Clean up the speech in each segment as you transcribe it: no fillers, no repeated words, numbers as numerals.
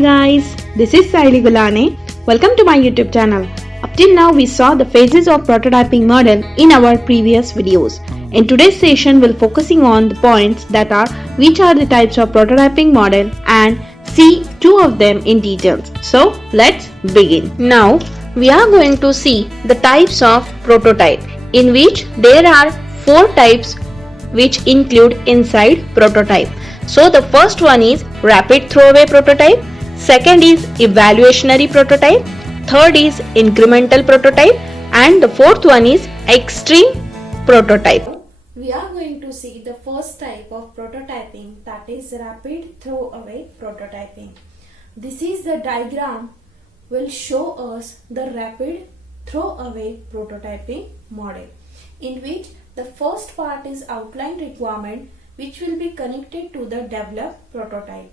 guys, this is Saili Gulane. Welcome to my YouTube channel. Up till now we saw the phases of prototyping model in our previous videos. In today's session we'll focusing on the points that are which are the types of prototyping model and see two of them in details. So let's begin. Now we are going to see the types of prototype, in which there are four types which include inside prototype. So the first one is rapid throwaway prototype, second is evaluationary prototype, third is incremental prototype, and the fourth one is extreme prototype. We are going to see the first type of prototyping, that is rapid throwaway prototyping. This is the diagram will show us the rapid throwaway prototyping model, in which the first part is outline requirement, which will be connected to the develop prototype.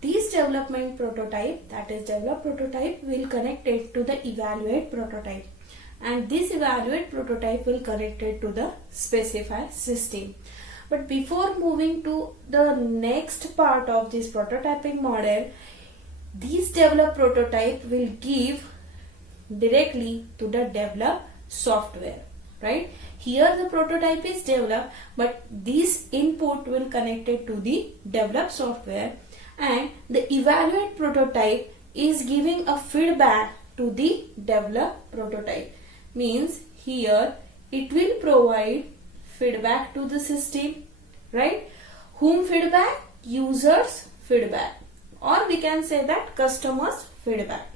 This development prototype, that is develop prototype, will connect it to the evaluate prototype, and this evaluate prototype will connect it to the specify system. But before moving to the next part of this prototyping model, this develop prototype will give directly to the develop software, right? Here the prototype is developed, but this input will connect it to the develop software, and the evaluate prototype is giving a feedback to the develop prototype. Means here it will provide feedback to the system, right? Whom feedback? Users feedback, or we can say that customers feedback.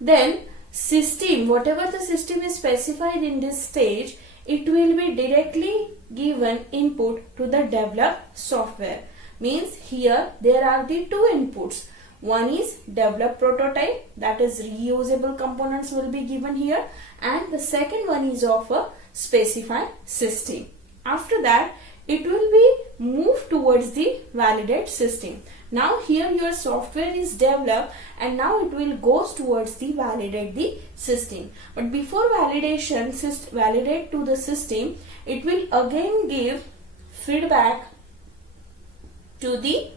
Then system, whatever the system is specified in this stage, it will be directly given input to the develop software. Means here there are the two inputs. One is develop prototype, that is reusable components will be given here, and the second one is of a specify system. After that it will be moved towards the validate system. Now here your software is developed and now it will goes towards the validate the system. But before validation, validate to the system, it will again give feedback to the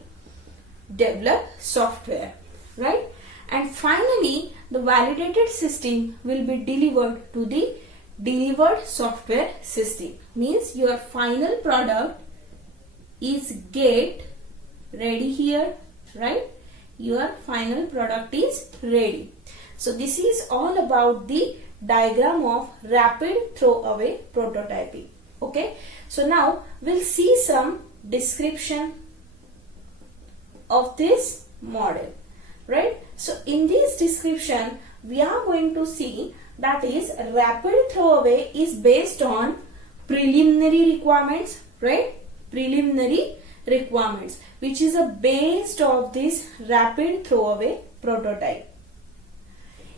develop software, right? And finally the validated system will be delivered to the delivered software system. Means your final product is get ready here, right? Your final product is ready. So this is all about the diagram of rapid throwaway prototyping. Okay, so now we'll see some description of this model, right? So in this description we are going to see that is rapid throwaway is based on preliminary requirements, right? Preliminary requirements, which is a based of this rapid throwaway prototype.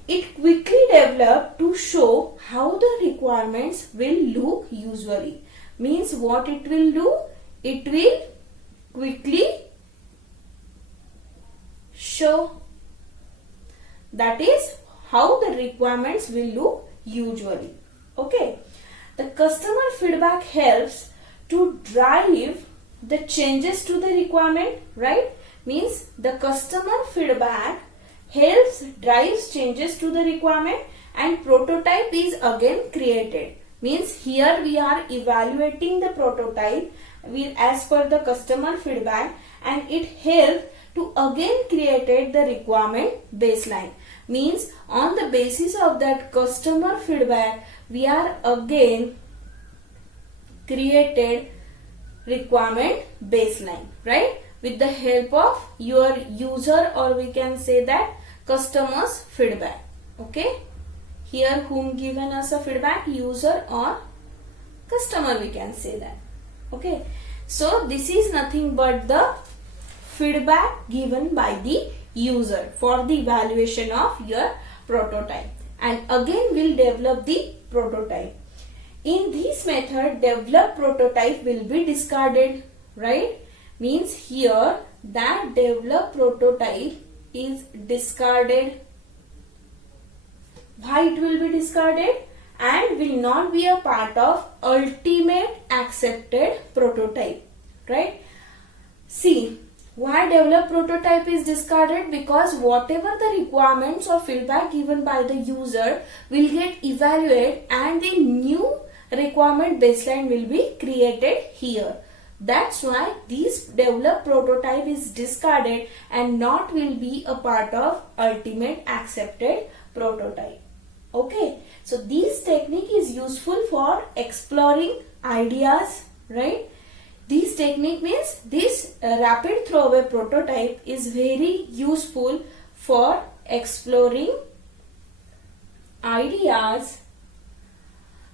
It quickly developed to show how the requirements will look usually. Means what it will do? It will quickly show, that is how the requirements will look usually. Okay, the customer feedback helps to drive the changes to the requirement, right? Means the customer feedback helps drives changes to the requirement, and prototype is again created. Means here we are evaluating the prototype as per the customer feedback, and it helps to again created the requirement baseline. Means on the basis of that customer feedback we are again created requirement baseline, right? With the help of your user, or we can say that customers feedback. Okay, here whom given us a feedback, user or customer, we can say that. Okay, so this is nothing but the feedback given by the user for the evaluation of your prototype, and again we'll develop the prototype. In this method develop prototype will be discarded, right? Means here that develop prototype is discarded. Why it will be discarded? And will not be a part of ultimate accepted prototype, right? See, Why develop prototype is discarded? Because whatever the requirements or feedback given by the user will get evaluated and the new requirement baseline will be created here. That's why this developed prototype is discarded and not will be a part of ultimate accepted prototype. Okay, so this technique is useful for exploring ideas, right? This technique means this rapid throwaway prototype is very useful for exploring ideas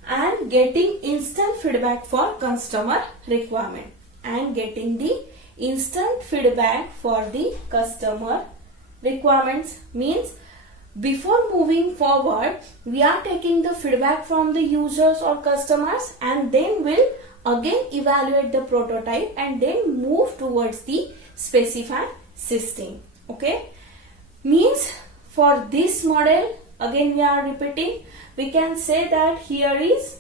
and getting instant feedback for customer requirement and getting the instant feedback for the customer requirements means before moving forward we are taking the feedback from the users or customers and then we'll again evaluate the prototype and then move towards the specified system. Okay, means for this model, again we are repeating, we can say that here is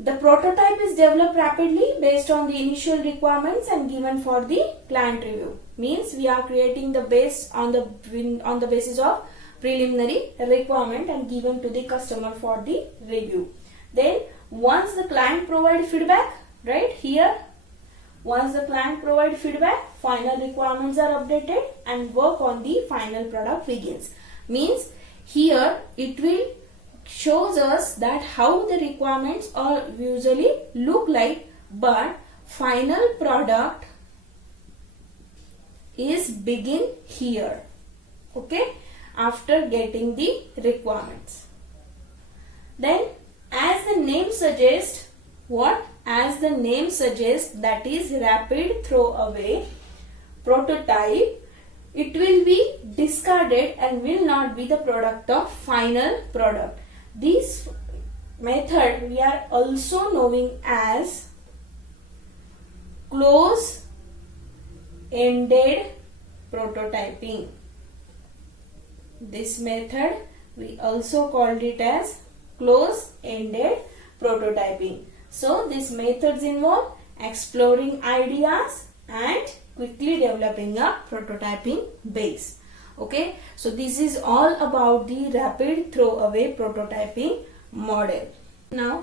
the prototype is developed rapidly based on the initial requirements and given for the client review. Means we are creating the base on the basis of preliminary requirement and given to the customer for the review. Then once the client provide feedback, right here, once the client provide feedback, final requirements are updated and work on the final product begins. Means here it will shows us that how the requirements are usually look like, but final product is begin here. Okay, after getting the requirements. Then as the name suggests, what? As the name suggests, that is rapid throwaway prototype, it will be discarded and will not be the product of final product. This method we are also knowing as close-ended prototyping. This method we also called it as close-ended prototyping. So these methods involve exploring ideas and quickly developing a prototyping base. Okay, so this is all about the rapid throwaway prototyping model. Now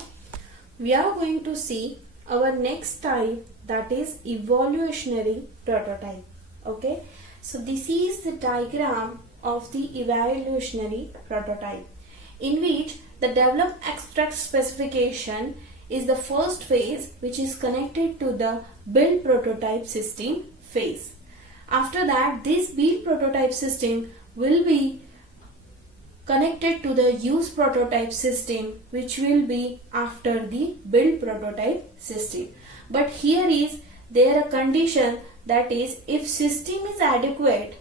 we are going to see our next type, that is evaluationary prototype. Okay, so this is the diagram of the evaluationary prototype, in which the develop abstract specification is the first phase, which is connected to the build prototype system phase. After that, this build prototype system will be connected to the use prototype system, which will be after the build prototype system. But here is there a condition, that is if system is adequate,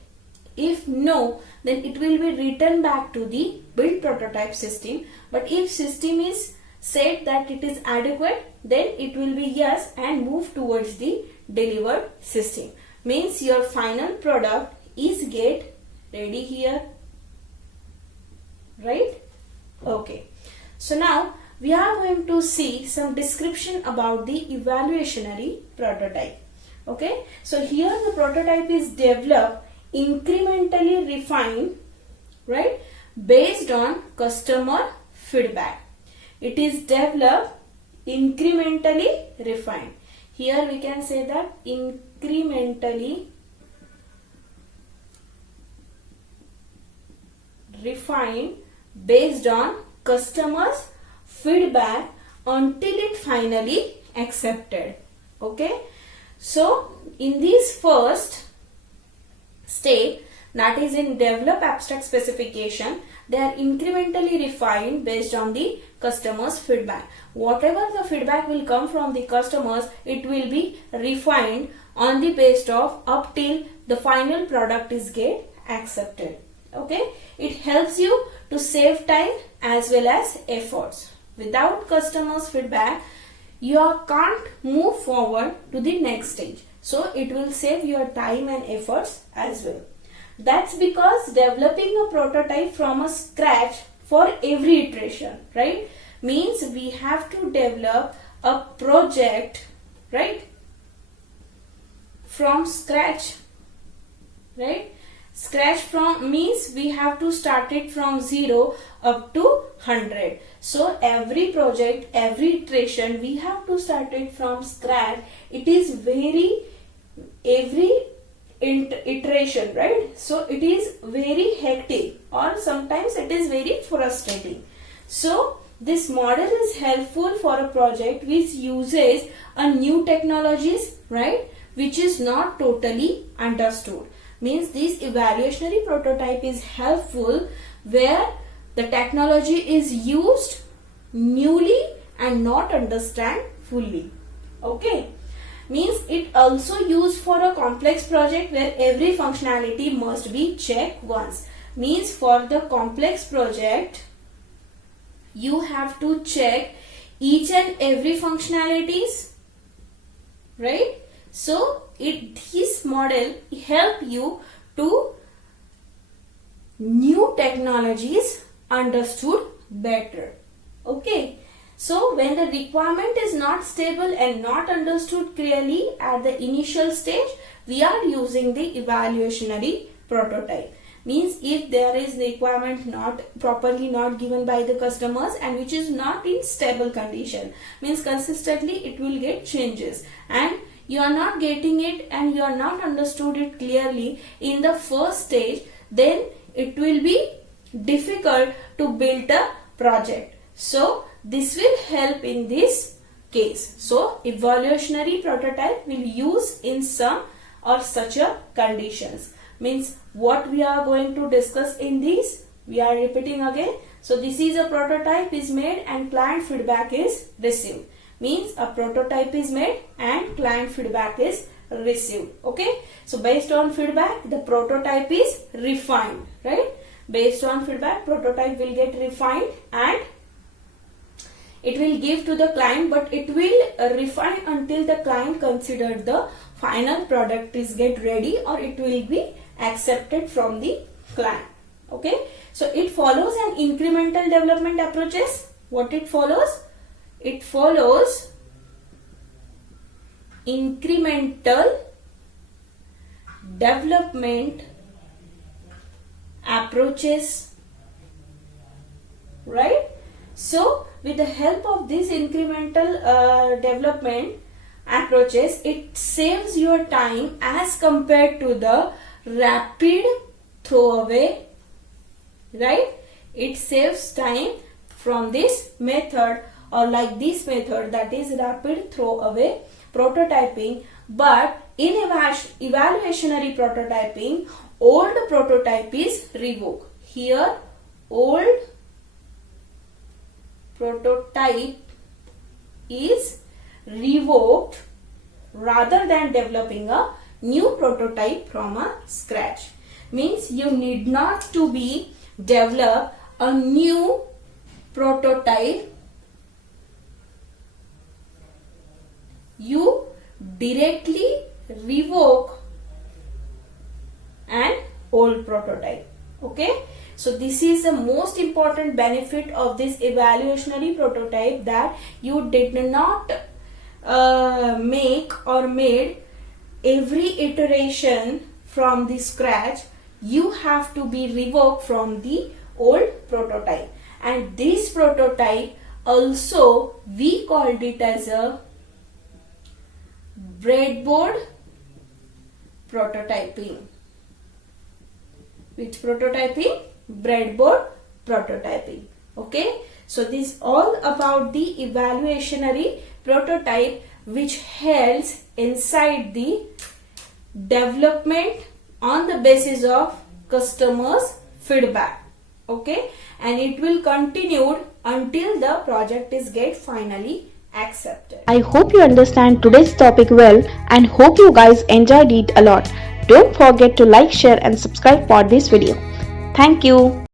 if no, then it will be returned back to the build prototype system. But if system is said that it is adequate, then it will be yes and move towards the delivered system. Means your final product is get ready here, right? Okay, so now we are going to see some description about the evaluationary prototype. Okay, so here the prototype is developed, incrementally refined, right, based on customer feedback. It is developed, incrementally refined. Here we can say that incrementally refined based on customers feedback until it finally accepted. Okay, so in this first state, that is in develop abstract specification, they are incrementally refined based on the customers feedback. Whatever the feedback will come from the customers, it will be refined on the basis of up till the final product is get accepted. Okay, it helps you to save time as well as efforts. Without customers feedback, you can't move forward to the next stage. So it will save your time and efforts as well. That's because developing a prototype from a scratch for every iteration, right, means we have to develop a project, right, from scratch right? Scratch from means we have to start it from 0 up to 100. So every project, every iteration, we have to start it from scratch. It is every iteration, right? So it is very hectic, or sometimes it is very frustrating. So this model is helpful for a project which uses a new technologies, right, which is not totally understood. Means this evaluationary prototype is helpful where the technology is used newly and not understand fully. Okay. Means it also used for a complex project where every functionality must be checked once. Means for the complex project, you have to check each and every functionalities, right? So this model help you to new technologies understood better. Okay. So when the requirement is not stable and not understood clearly at the initial stage, we are using the evaluationary prototype. Means if there is requirement not given by the customers and which is not in stable condition, means consistently it will get changes and you are not getting it and you are not understood it clearly in the first stage, then it will be difficult to build a project. So this will help in this case. So evaluationary prototype will use in some or such a conditions. Means what we are going to discuss in this, we are repeating again. So this is a prototype is made and client feedback is received. Means a prototype is made and client feedback is received. Okay. So based on feedback, the prototype is refined, right? Based on feedback, prototype will get refined and it will give to the client, but it will refine until the client consider the final product is get ready or it will be accepted from the client. Okay. So it follows an incremental development approaches. What it follows? It follows incremental development approaches, right? So with the help of this incremental development approaches, it saves your time as compared to the rapid throwaway, right? It saves time from this method or like this method, that is rapid throwaway prototyping. But in evaluationary prototyping, old prototype is revoked. Here old prototype is revoked rather than developing a new prototype from a scratch. Means you need not to be develop a new prototype. You directly revoke an old prototype. Okay. So this is the most important benefit of this evaluationary prototype, that you did not make or made every iteration from the scratch. You have to be revoked from the old prototype. And this prototype also we called it as a breadboard prototyping. Which prototyping? Breadboard prototyping. Okay. So this all about the evaluationary prototype, which helps inside the development on the basis of customers' feedback. Okay. And it will continue until the project is get finally accepted. I hope you understand today's topic well and hope you guys enjoyed it a lot. Don't forget to like, share and subscribe for this video. Thank you.